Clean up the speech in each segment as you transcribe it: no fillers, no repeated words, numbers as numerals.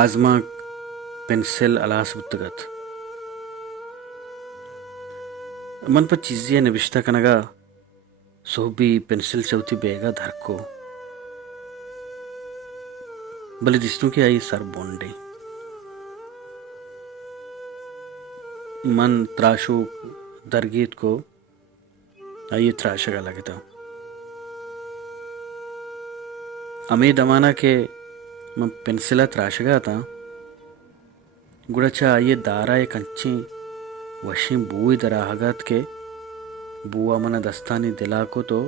आजमा pencil alas बुतगत मन पर चीज़िया निविष्टा कनगा सोहबी पेंसिल चौथी बेगा धरको बलि दिस्तू की आई सर बोंडे मन त्राशु दरगीत को आइए त्राशगा लगता अमी दमाना के मन पेंसिला त्राशगा था गुड़चा आइए दारा एक कंची वशी बूई दरा हगत के बुआ मन दस्तानी दिला को तो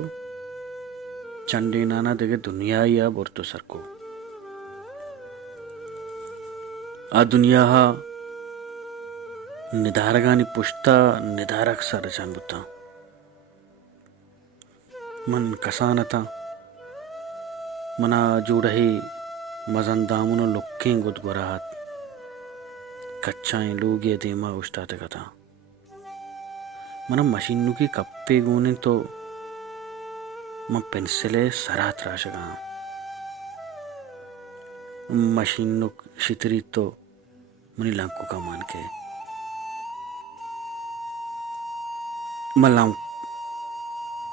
चंडी नाना देगे दुनिया या बोरतो सरको आ दुनिया हा निधारगानी पुष्टा निधारक सर बुता मन कसानता मना जुड़ही मजन दामुनो लुक्कें गुदगुराहत कच्चाएं लोग ये देमा उष्टाते कथा मन मशीनु की कप्पे गुने तो म पेंसिले सरात राशगा मशीनु शितरी तो मनी लंकु का मान के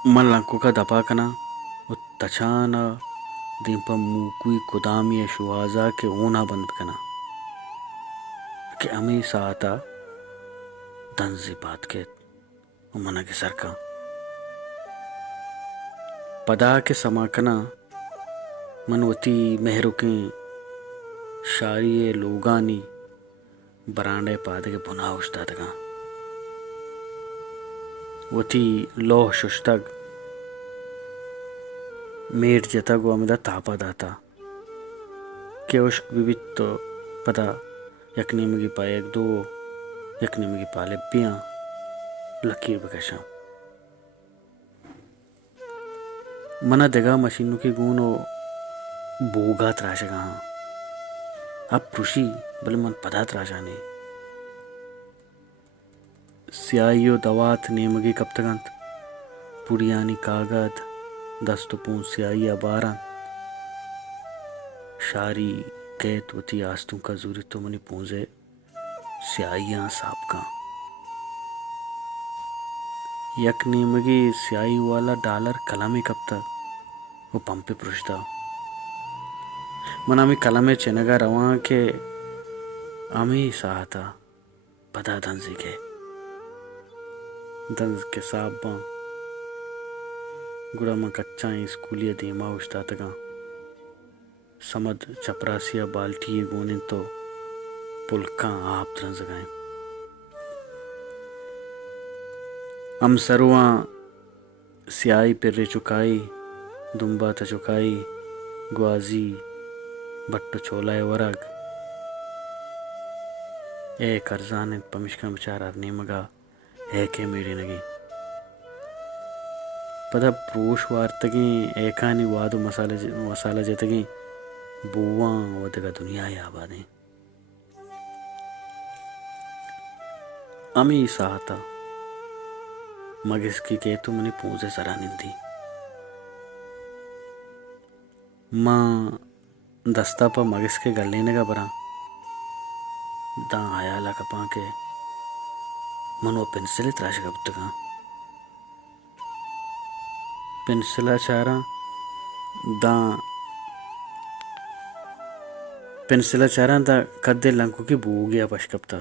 मल्लांकु का दपा कना वो तचाना दीपा मुकुई कुदामी शुआजा के ऊना बंद कना कि अमी साता दंजी बात के मना के सर का पदा के समाकना मनवती मेहरुकी शारिये लोगानी बरांडे पादे के बुना उस्ता तका वती लोह शुष्टग मेट जता गो अमिदा तापा दाता केवश विवित्तो पदा यकनी मगी पायक दो यकनी मगी पाले पिया लकीर बकशा मना देगा मशीनों के गुणो बोगा त्राशगा अब पुरुषी बल मन पदा त्राशाने स्याहियो दवात नेमगी कब तकंत पुड़ियानी कागद दस्तपून स्याहिया बारह शारी कैत वती आस्तु का जूरी तो मनी पूंजे स्याहिया साप का यक नेमगी स्याही वाला डॉलर कलमे कब तक वो पंपे पुरुषता मना मी कलमे चेनगा रवा के अमी साहता पता धंसी के दंस के साबा गुड़ा में कच्चा स्कूलिया दीमा उछता तका समद चपरासिया बाल्टी गोने तो पुलका आप तरह जगाए हम सरुआ स्याही पिर्रे चुकाई दुम्बा त चुकाई ग्वाजी बट्टो छोलाए वरग ए कर्जाने पमिश्का बेचारा नेमगा है के मेरी नगी पदा प्रोश वार्तगी एकानी वादु मसाला जतगी बुआ वदगा दुनिया या आबादे अमी साहता मगिस की के तो मने पूजे सरा निंदी माँ दस्ता पर मगिस के गलेने का बरा दा आयाला कपा के मनो पेंसिल त्राश का पुतका पेंसिला चारा दा कद्दे लंकु की बूगिया पशकप्ता